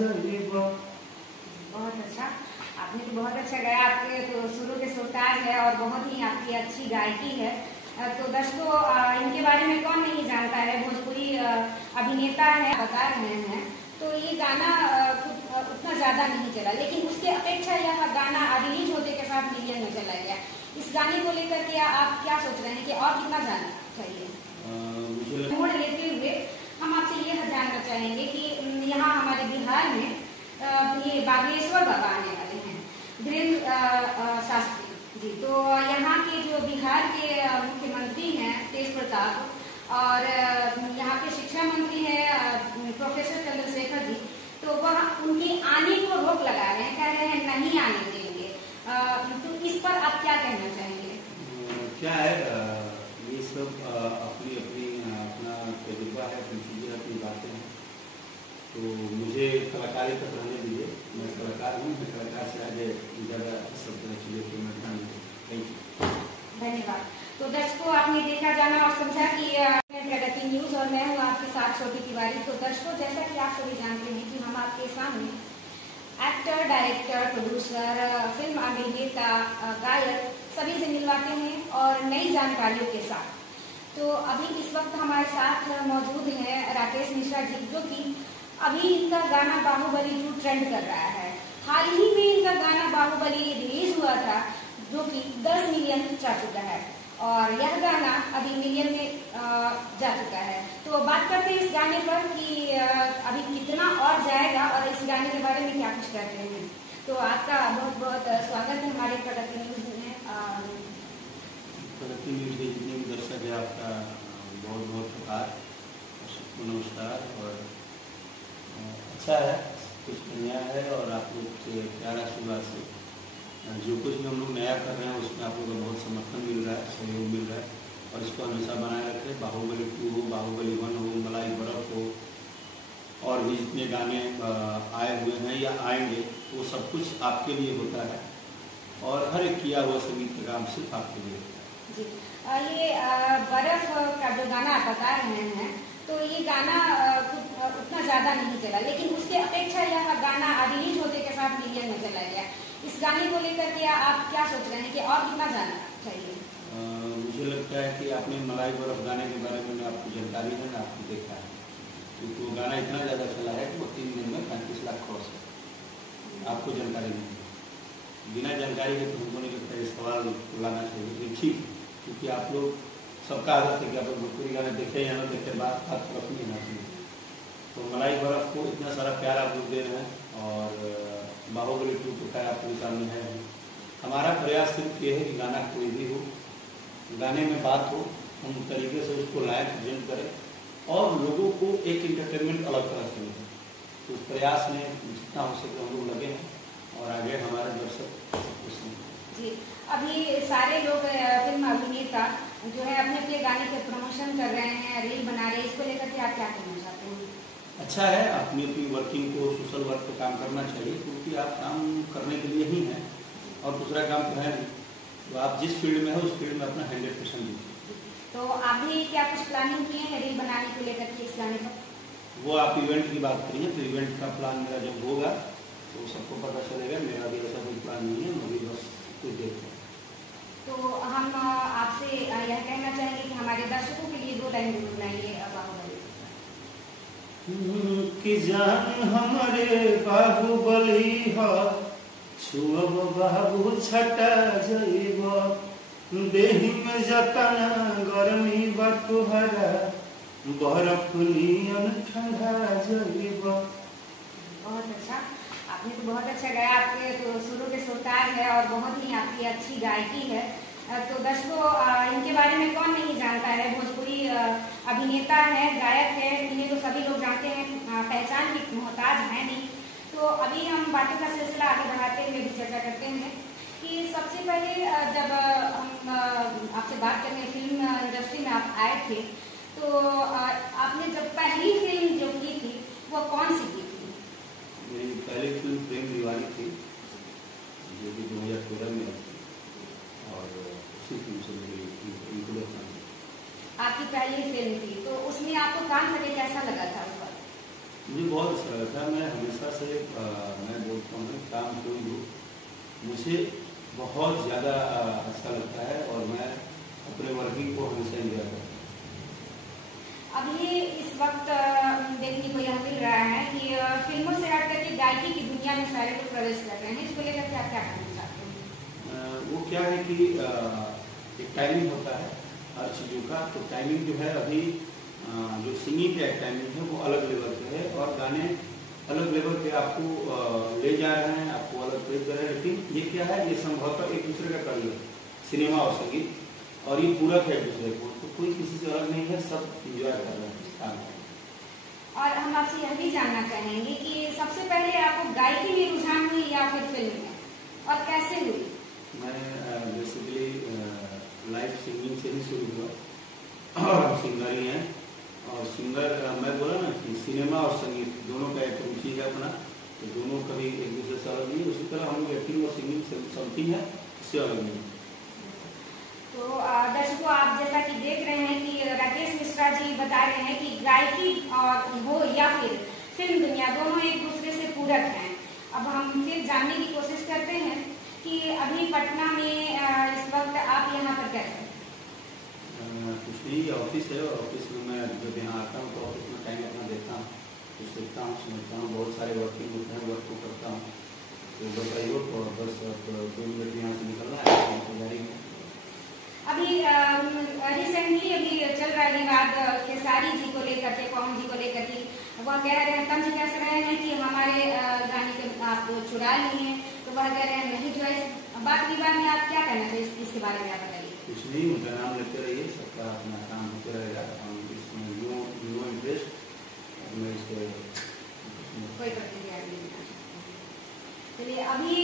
जइबा। बहुत अच्छा, आपने तो बहुत अच्छा गाया। आपके तो सुरों के सुरताज है और बहुत ही आपकी अच्छी गायकी है। तो दर्शकों, इनके बारे में कौन नहीं जानता है, भोजपुरी अभिनेता है, बता रहे हैं। तो ये गाना उतना ज्यादा नहीं चला, लेकिन उसके अपेक्षा यह गाना रिलीज होने के साथ मिलियन में चला गया। इस गाने को लेकर के आप क्या सोच रहे हैं कि और कितना जाना चाहिए? मोड़ लेते हुए हम आपसे ये जानना चाहेंगे कि यहाँ हमारे बिहार में ये बागेश्वर बाबा आने वाले हैं, धीरेन्द्र शास्त्री जी। तो यहाँ के जो बिहार के मुख्यमंत्री हैं तेज प्रताप और यहाँ के शिक्षा मंत्री हैं प्रोफेसर चंद्रशेखर जी, तो वह उनके आने को रोक लगा रहे हैं, कह रहे हैं नहीं आने देंगे। तो इस पर आप क्या कहना चाहेंगे? क्या है, ये सब अपनी अपनी अपना तजुर्बा है, अपनी चीजें, अपनी बातें हैं। तो मुझे कलाकारी तक रहने दीजिए, मैं कलाकार हूँ, मैं कलाकार से आगे ज़्यादा सब चीज़ों को मैं ध्यान दूँ। धन्यवाद। तो दर्शकों, आपने देखा, जाना और समझा कि प्रगति न्यूज और मैं हूँ आपके साथ छोटी तिवारी। तो दर्शकों, जैसा कि आप सभी जानते हैं कि हम आपके सामने एक्टर, डायरेक्टर, प्रोड्यूसर, फिल्म अभिनेता, गायक सभी से मिलवाते हैं और नई जानकारियों के साथ। तो अभी इस वक्त हमारे साथ मौजूद हैं राकेश मिश्रा जी, जो कि अभी इनका गाना बाहुबली 2 ट्रेंड कर रहा है। हाल ही में इनका गाना बाहुबली रिलीज हुआ था, जो कि 10 मिलियन जा चुका है और यह गाना अभी मिलियन में जा चुका है। तो बात करते हैं इस गाने पर कि अभी कितना और जाएगा और इस गाने के बारे में क्या कुछ कहते हैं। तो आपका बहुत बहुत स्वागत है हमारे प्रगति न्यूज में। प्रगति न्यूज के जितने भी दर्शक है, आपका बहुत बहुत प्रकार, सबको नमस्कार। और अच्छा है, कुछ नया है और आप लोग से प्यार आशीर्वाद से जो कुछ भी हम लोग नया कर रहे हैं उसमें आप लोग का बहुत समर्थन मिल रहा है, सहयोग मिल रहा है और इसको हमेशा बनाए रखें। बाहुबली 2 हो, बाहुबली 1 हो, मलाई बर्फ हो और भी जितने गाने आए हुए हैं या आएंगे, वो सब कुछ आपके लिए होता है और हर एक किया हुआ संगीत का काम सिर्फ आपके लिए होता है जी। ये बर्फ का जो गाना आप बता रहे हैं, तो ये गाना उतना ज्यादा नहीं चला, लेकिन उसके अपेक्षा यह गाना रिलीज होने के साथ मिलियन में चला गया। इस गाने को लेकर के आप क्या सोच रहे हैं कि और कितना जाना चाहिए? मुझे लगता है कि आपने मलाई बर्फ गाने के बारे में आपको जानकारी है ना, आपको देखा है, क्योंकि वो गाना इतना ज़्यादा चला है कि वो 3 दिन में 35 लाख क्रॉस है। आपको जानकारी नहीं है, बिना जानकारी के तो हमको नहीं लगता ये सवाल लाना चाहिए। लेकिन ठीक, क्योंकि आप लोग सबका आदत है कि आप भोजपुरी गाने देखे या न देखे, बात तरफ नहीं आना चाहिए। तो मलाई बर्फ को इतना सारा प्यार आप लोग दे रहे हैं और बाहुबली 2 तो क्या आपके सामने है। हमारा प्रयास सिर्फ ये है कि गाना कोई भी हो, गाने में बात हो, हम तरीके से उसको लाइव प्रेजेंट करें और लोगों को एक इंटरटेनमेंट अलग तरह से मिले। तो उस प्रयास में जितना हो सके हम लोग लगे हैं और आगे हमारे दर्शक खुश हैं। जी, अभी सारे लोग फिल्म अभिनेता जो है अपने अपने गाने के प्रमोशन कर रहे हैं, रील बना रहे हैं, इसको लेकर के आप क्या कहना चाहते हैं? अच्छा है, अपनी अपनी वर्किंग को, सोशल वर्क पे काम करना चाहिए, क्योंकि आप काम करने के लिए ही हैं और दूसरा काम तो है नहीं। तो आप जिस फील्ड में हो उस फील्ड में अपना 100% दीजिए। तो आप भी क्या कुछ प्लानिंग किए हैं रील बनाने को लेकर के इस गाने पर? वो आप इवेंट की बात करिए, तो इवेंट का प्लान मेरा जब होगा तो सबको पता चलेगा। मेरा भी ऐसा कोई प्लान नहीं है, मैं भी बस कुछ देख रहा हूँ। तो हम आपसे यह कहना चाहेंगे कि हमारे दर्शकों के लिए 2 लाइन जरूर बनाइए बाहुबली कि जान हमारे बाहुबली हो, छुअब बाबू छटा जइब, देहि में जतना गर्मी बा तुहरा, बर्फ नियन ठंडा जइब। बहुत अच्छा, आपने तो बहुत अच्छा गाया। आपके तो सुरों के सुरताज है और बहुत ही आपकी अच्छी गायकी है। तो दर्शकों, इनके बारे में कौन नहीं जानता है, भोजपुरी अभिनेता है, गायक है, इन्हें तो सभी लोग जानते हैं, पहचान की मोहताज है नहीं। तो अभी हम बातों का सिलसिला आगे बढ़ाते हुए भी चर्चा करते हैं कि सबसे पहले जब हम आपसे बात करने फिल्म इंडस्ट्री में आप आए थे, तो आपने जब पहली फिल्म जो की थी वो कौन सी की थी? मेरी पहली फिल्म प्रेम दीवानी थी, जो कि 2013 में थी और उसी फिल्म से मेरी इंट्रोडक्शन थी। आपकी पहली फिल्म थी, तो उसमें आपको काम करके कैसा लगा था उस वक्त? मुझे बहुत अच्छा लगा था। मैं हमेशा से मुझे बहुत ज़्यादा अच्छा लगता है और मैं अपने वर्किंग को हमेशा एंजॉय करता हूँ। अभी इस वक्त देखने को यह मिल रहा है कि फिल्मों से हट करके गायकी की दुनिया में सारे लोग प्रवेश कर रहे हैं, इसको लेकर के आप क्या कहना चाहते हैं? वो क्या है कि एक टाइमिंग होता है हर चीज़ों का, तो टाइमिंग जो है अभी जो सिंगिंग का टाइमिंग है वो अलग लेवल पे है और गाने अलग लेवल पे आपको ले जा रहे हैं, आपको अलग प्रेरित कर रहे हैं। लेकिन ये क्या है, ये संभवतः एक दूसरे का कार्य है, सिनेमा और संगीत, और ये पूरक है एक दूसरे को, तो कोई किसी से अलग नहीं है, सब इंजॉय कर रहे हैं इस काम को। और हम आपसे यह भी जानना चाहेंगे कि सबसे पहले आपको गायकी में रुझान हुई या फिर फिल्म में, और कैसे हुई? मैं बेसिकली लाइव सिंगिंग से ही शुरू हुआ और सिंगर ही हैं, और सिंगर मैं बोला ना कि सिनेमा और संगीत दोनों का एक रुचि है अपना, तो दोनों कभी एक दूसरे से अलग नहीं। उसी तरह हम एक्टिंग और सिंगिंग समथिंग है, इससे अलग नहीं। तो दर्शकों, आप जैसा कि देख रहे हैं कि राकेश मिश्रा जी बता रहे हैं कि गायकी और हो या फिर फिल्म दुनिया दोनों एक दूसरे से पूरक हैं। अब हम फिर जानने की कोशिश करते हैं कि अभी पटना में इस वक्त आप यहाँ पर कैसे? कुछ नहीं, ऑफिस है और ऑफिस में मैं जब यहाँ आता हूँ तो ऑफिस में टाइम अपना देता हूँ, कुछ सीखता हूँ, समझता हूँ, बहुत सारे वर्किंग होते हैं, वर्क को करता हूँ। तो बस आई हो और बस अब 2 मिनट यहाँ से निकलना है तैयारी में। अभी रिसेंटली अभी चल रहा है विवाद खेसारी जी को लेकर के, पवन जी को लेकर के, वह कह रहे हैं, तंज कह रहे हैं कि हमारे गाने के आप चुरा लिए हैं, तो वह कह रहे हैं नहीं जो है बात विवाद में आप क्या कहना चाहिए, इसके बारे में आप बताइए। कुछ नहीं, उनका नाम लेते रहिए, सबका अपना काम होते रहेगा, हम इसमें नो इंटरेस्ट, मैं इसको कोई प्रतिक्रिया नहीं। चलिए अभी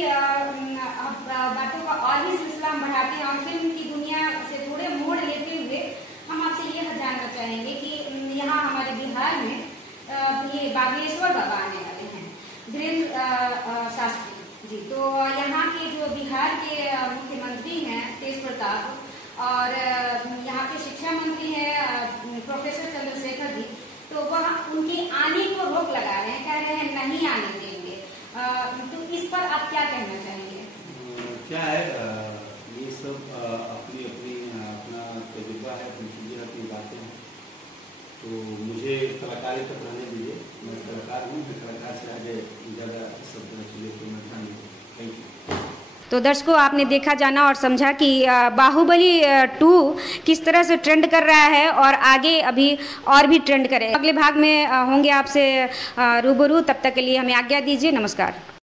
बातों का और भी सिलसिला हम बढ़ाते हैं और फिल्म की दुनिया से थोड़े मोड़ लेते हुए हम आपसे यह जानना चाहेंगे कि यहाँ हमारे बिहार में ये बागेश्वर बाबा आने वाले हैं, धीरेन्द्र शास्त्री जी। तो यहाँ के जो बिहार के मुख्यमंत्री हैं तेज प्रताप, और यहाँ के शिक्षा मंत्री हैं प्रोफेसर चंद्रशेखर जी, तो वह उनके आने को रोक लगा रहे हैं, कह रहे हैं नहीं आने देंगे। तो इस पर आप क्या कहना चाहेंगे? क्या है, ये सब अपनी अपनी अपना तजुर्बा है, अपनी चीज़ें, अपनी बातें हैं। तो मुझे कलाकारी तक रहने दीजिए, मैं कलाकार हूँ, मैं कलाकार से आगे ज़्यादा सब चीज़ों को मैं ध्यान दूँ। Thank you. तो दर्शकों, आपने देखा, जाना और समझा कि बाहुबली 2 किस तरह से ट्रेंड कर रहा है और आगे अभी और भी ट्रेंड करे। अगले भाग में होंगे आपसे रूबरू, तब तक के लिए हमें आज्ञा दीजिए। नमस्कार।